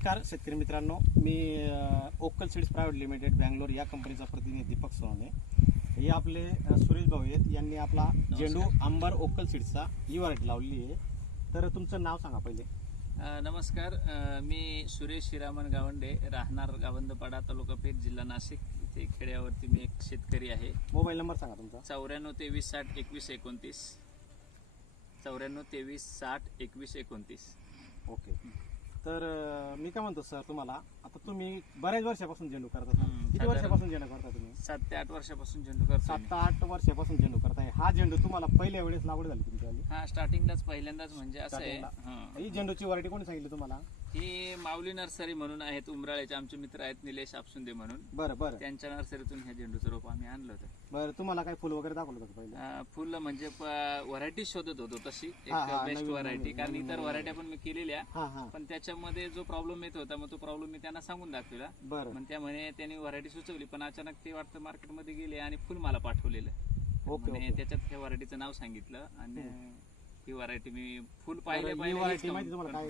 नमस्कार शेतकरी मित्रांनो, मी Okkal seeds private limited Bangalore या कंपनीचा प्रतिनिधी दीपक सोनवणे. हे आपले सुरेश भाऊ आहेत. यांनी आपला झेंडू अंबर ओक्कल सीड्सचा ही व्हरायटी लावली आहे. तर तुमचं नाव सांगा पहिले. नमस्कार, मी सुरेश हिरामन गावंडे, राहणार गावंदपाडा, तालुका पेठ, जिल्हा नाशिक. इथे खेड्यावरती मी एक शेतकरी आहे. मोबाईल नंबर सांगा तुमचा. 94 23 60 21 29. 94 23 60 21 29. ओके. तर मी काय म्हणतो सर, तुम्हाला आता तुम्ही बऱ्याच वर्षापासून झेंडू करता. किती वर्षापासून झेंडू करता तुम्ही? 7 ते 8 वर्षापासून झेंडू करतो. 7 ते 8 वर्षापासून झेंडू करताय. हा झेंडू तुम्हाला पहिल्या वेळेस लागवड झाली तुमची? हा, स्टार्टिंगलाच पहिल्यांदाच म्हणजे असं आहे. ही झेंडूची व्हरायटी कोणी सांगितली तुम्हाला? ही माऊली नर्सरी म्हणून आहेत, उमराळेचे आमचे मित्र आहेत, निलेश आपसुंदे म्हणून. बरं बरं. त्यांच्या नर्सरीतून हे झेंडूचं रोप आम्ही आणलं होतं. बरं, तुम्हाला काय फुल वगैरे दाखवलं होतं पहिले? फुल म्हणजे व्हरायटी शोधत होतो तशी एक बेस्ट व्हरायटी, कारण इतर व्हरायट्या पण मी केलेल्या, पण त्याच्यामध्ये जो प्रॉब्लेम येत होता मग तो प्रॉब्लेम मी त्यांना सांगून दाखवला. बरं. त्यामुळे त्यांनी व्हरायटी सुचवली, पण अचानक ते वाटतं मार्केटमध्ये गेले आणि फुल मला पाठवलेलं. ओके. त्याच्यात ह्या व्हरायटीचं नाव सांगितलं आणि ही व्हरायटी मी फुल पाहिले.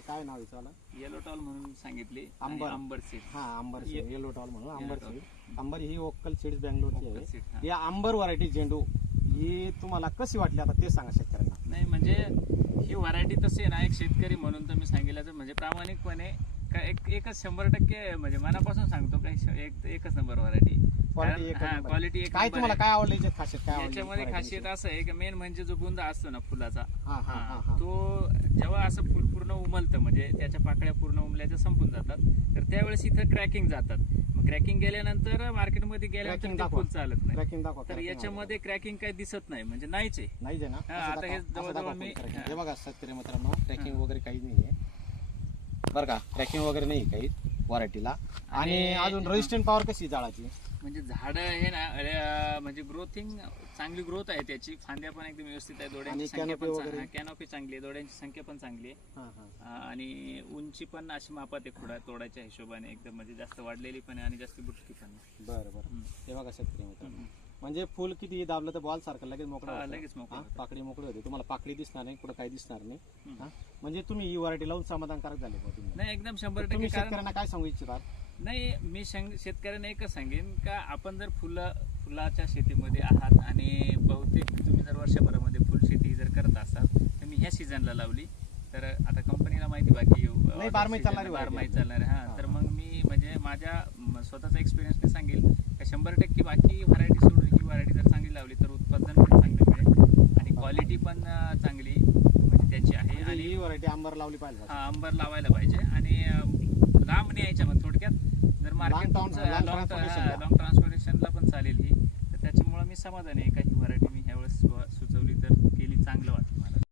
काय नाव आहे? येलो टॉल म्हणून सांगितली. अंबर सीड. हा, अंबर सीड, येलो टॉल म्हणून अंबर सीड. अंबर ही ओक्कल सीड्स बँगलोरची आहे. या अंबर व्हरायटी झेंडू ही तुम्हाला कशी वाटली आता ते सांगा शेतकऱ्यांना. नाही म्हणजे ही व्हरायटी तशी आहे ना, एक शेतकरी म्हणून तर मी सांगितलं म्हणजे प्रामाणिकपणे एकच 100% म्हणजे मनापासून सांगतो काही एकच नंबर व्हरायटी. क्वालिटी काय तुम्हाला काय आवडलं याच्यात खासियत? काय याच्यामध्ये खासियत असं आहे की मेन म्हणजे जो बुंदा असतो ना फुलाचा, तो जेव्हा असं फुल पूर्ण उमलतं म्हणजे त्याच्या पाकळ्या पूर्ण उमल्याच्या संपून जातात, तर त्यावेळेस इथं क्रॅकिंग जातात. मग क्रॅकिंग गेल्यानंतर मार्केटमध्ये गेल्यानंतर फुल चालत नाही. तर याच्यामध्ये क्रॅकिंग काही दिसत नाही, म्हणजे नाहीच आहे ना. आता हे जवळजवळ मी हे बघा शेतकरी मित्रांनो, क्रॅकिंग वगैरे काही नाहीये बरं का. क्रॅकिंग वगैरे नाही काही व्हरायटीला. आणि अजून रेजिस्टंट पॉवर कशी झाडाची? म्हणजे झाड हे ना म्हणजे ग्रोथिंग चांगली ग्रोथ आहे त्याची. फांद्या पण एकदम व्यवस्थित आहे. दोड्यांची संख्या पण कॅनोपी चांगली आहे. दोड्यांची संख्या पण चांगली आहे. आणि उंची पण अशी मापात आहे तोडाच्या हिशोबाने एकदम, म्हणजे जास्त वाढलेली पण आहे आणि जास्त बुटकी पण आहे. बरं बरं. हे बघा शेतकरी मित्रांनो, म्हणजे फुल किती दाबलं तर बॉल सारखं लगेच मोकळं पाकळी मोकळी होते. तुम्हाला पाकळी दिसणार नाही, कुठं काही दिसणार नाही. म्हणजे तुम्ही ही व्हरायटी लावून समाधानकारक झाले का तुम्ही? नाही, एकदम 100%. शेतकऱ्यांना काय सांगू इच्छिता? नाही, मी शेतकऱ्यांना एकच सांगेन का आपण जर फुलाच्या शेतीमध्ये आहात आणि बहुतेक तुम्ही जर वर्षभरामध्ये फुल शेती जर करत असाल तर मी ह्या सीझनला लावली, तर आता कंपनीला माहिती बाकी बारमाही चालणार आहे. तर मग मी म्हणजे माझ्या स्वतःचा एक्सपिरियन्सने सांगेल का 100% बाकी व्हरायटी सोडून ही व्हरायटी जर चांगली लावली तर उत्पादन पण चांगलं मिळेल आणि क्वालिटी पण चांगली म्हणजे त्याची आहे. आणि ही व्हरायटी अंबर लावली पाहिजे. अंबर लावायला पाहिजे आणि लांब न्यायच्या मग थोडक्यात जर मार्केट लॉंग ट्रान्सपोर्टेशनला पण चालेल ही, तर त्याच्यामुळे मी समाधानी आहे का ही व्हरायटी मी ह्यावेळेस सुचवली तर केली, चांगलं वाटतं.